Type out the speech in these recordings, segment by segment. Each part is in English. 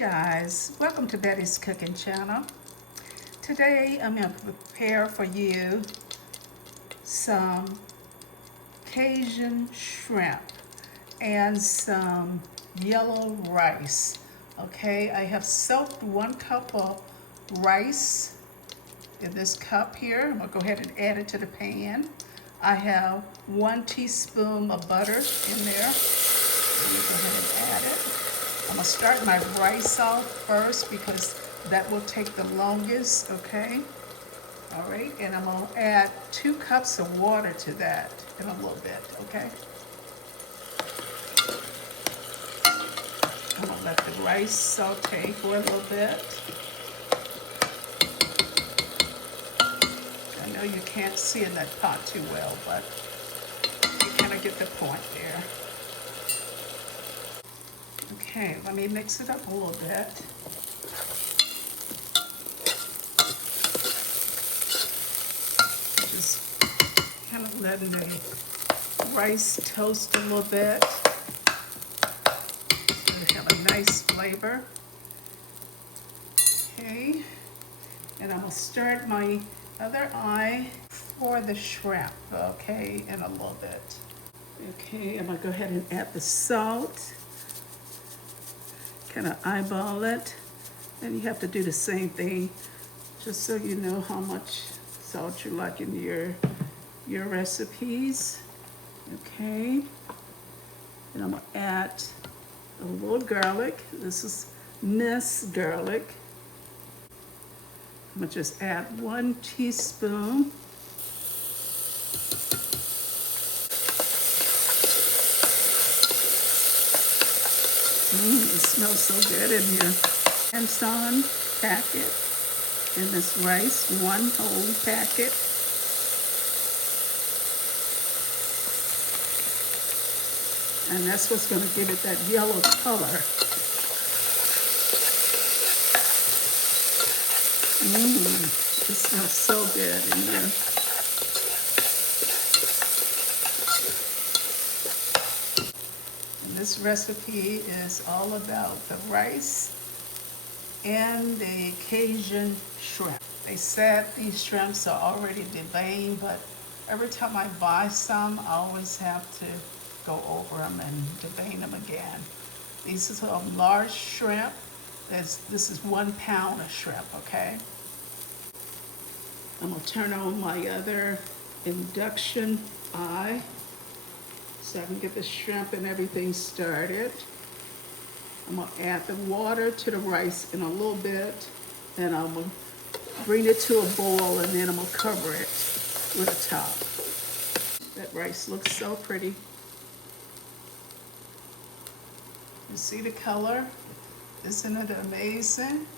guys, welcome to Betty's Cooking Channel. Today I'm going to prepare for you some Cajun shrimp and some yellow rice. Okay, I have soaked 1 cup of rice in this cup here. I'm going to go ahead and add it to the pan. I have 1 teaspoon of butter in there. Let me go ahead and add it. I'm gonna start my rice off first because that will take the longest, okay? All right, and I'm gonna add 2 cups of water to that in a little bit, okay? I'm gonna let the rice saute for a little bit. I know you can't see in that pot too well, but you kind of get the point there. Okay, let me mix it up a little bit. Just kind of letting the rice toast a little bit. So have a nice flavor. Okay, and I'm gonna start my other eye for the shrimp, okay, in a little bit. Okay, I'm gonna go ahead and add the salt. Kind of eyeball it, and you have to do the same thing just so you know how much salt you like in your recipes. Okay, and I'm gonna add a little garlic. This is minced garlic. I'm gonna just add 1 teaspoon. It smells so good in here. Hands-on packet in this rice, 1 whole packet. And that's what's going to give it that yellow color. It smells so good in here. This recipe is all about the rice and the Cajun shrimp. They said these shrimps are already deveined, but every time I buy some, I always have to go over them and devein them again. These are large shrimp. This is 1 pound of shrimp, okay? I'm gonna turn on my other induction eye, so I can get the shrimp and everything started. I'm gonna add the water to the rice in a little bit, and I'm gonna bring it to a boil, and then I'm gonna cover it with a top. That rice looks so pretty. You see the color? Isn't it amazing?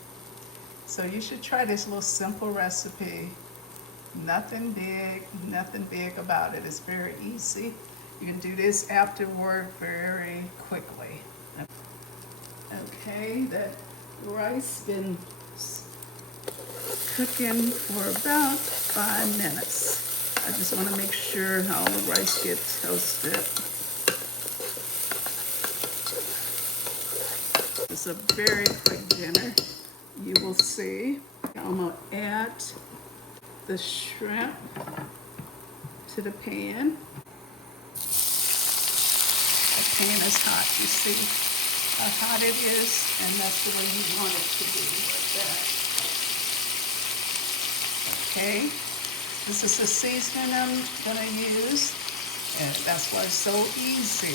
So you should try this little simple recipe. Nothing big about it. It's very easy. You can do this after work very quickly. Okay, that rice been cooking for about 5 minutes. I just want to make sure all the rice gets toasted. It's a very quick dinner. You will see. I'm going to add the shrimp to the pan. Pan is hot, you see how hot it is, and that's the way you want it to be, like that. Okay, this is the seasoning I'm gonna use, and that's why it's so easy.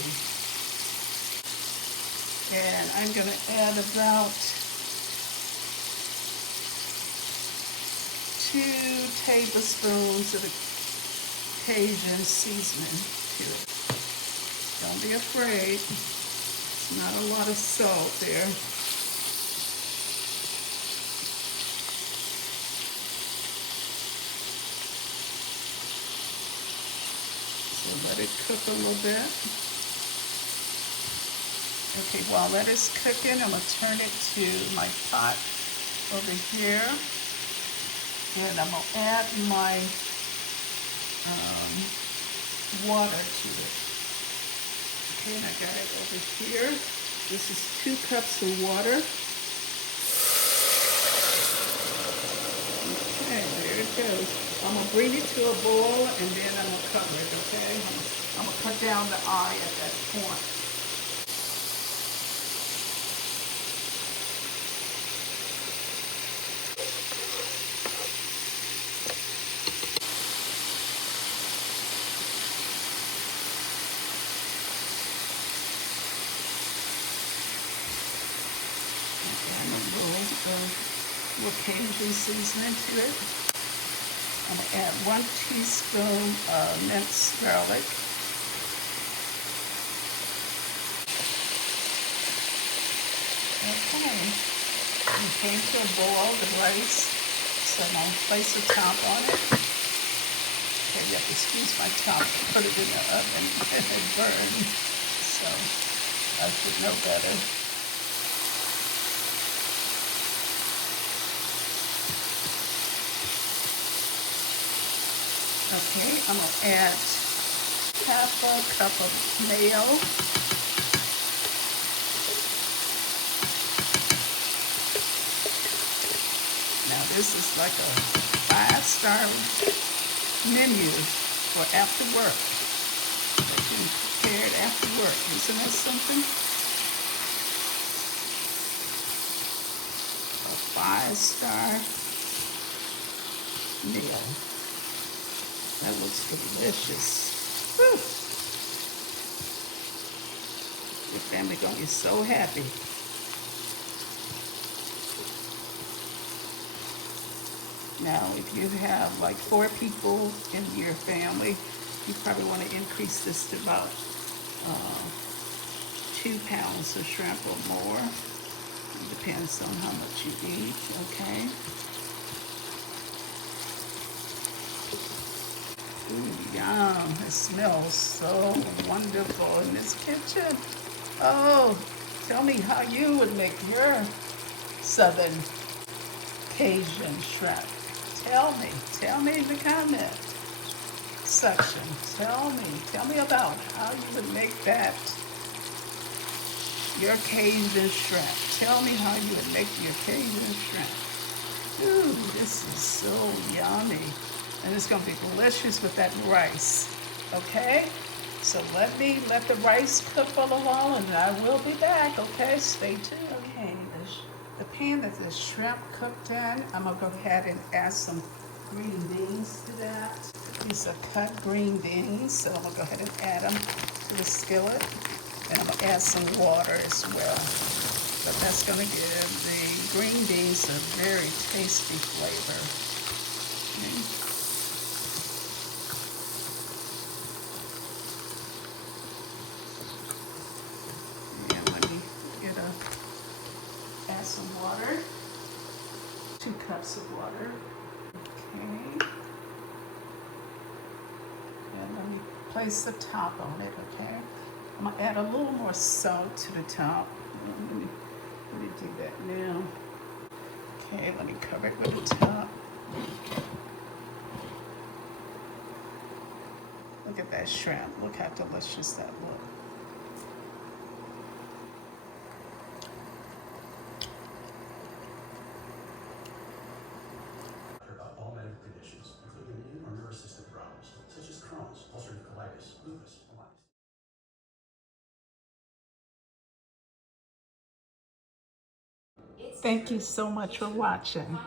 And I'm gonna add about 2 tablespoons of the Cajun seasoning to it. Don't be afraid. It's not a lot of salt there. So let it cook a little bit. Okay, while that is cooking, I'm going to turn it to my pot over here. And I'm going to add my water to it. Okay, and I got it over here. This is 2 cups of water. Okay, there it goes. I'm gonna bring it to a boil and then I'm gonna cover it, okay? I'm gonna cut down the eye at that point. And a little Cajun seasoning to it. I'm gonna add 1 teaspoon of minced garlic. Okay, it came to a boil, the rice, so I'm gonna place the top on it. Okay, you have to squeeze my top, put it in the oven, and it burned, so I should know better. Okay, I'm gonna add half a cup of mayo. Now this is like a 5-star menu for after work. That you can prepare it after work. Isn't that something? A 5-star meal. That looks delicious. Whew. Your family gonna be so happy. Now, if you have like 4 people in your family, you probably want to increase this to about 2 pounds of shrimp or more. It depends on how much you eat, okay? Ooh, yum. It smells so wonderful in this kitchen. Oh, tell me how you would make your southern Cajun shrimp. Tell me in the comment section. Tell me about how you would make that, your Cajun shrimp. Tell me how you would make your Cajun shrimp. Ooh, this is so yummy. And it's gonna be delicious with that rice, okay? So let the rice cook for a little while and I will be back, okay? Stay tuned. Okay, the pan that the shrimp cooked in, I'm gonna go ahead and add some green beans to that. These are cut green beans, so I'm gonna go ahead and add them to the skillet. And I'm gonna add some water as well. But that's gonna give the green beans a very tasty flavor. Okay. Add some water, 2 cups of water. Okay. And let me place the top on it, okay? I'm gonna add a little more salt to the top. Let me do that now. Okay, let me cover it with the top. Look at that shrimp. Look how delicious that looks. All medical conditions, including immune or nervous system problems, such as Crohn's, ulcerative colitis, lupus, and Thank you so much for watching.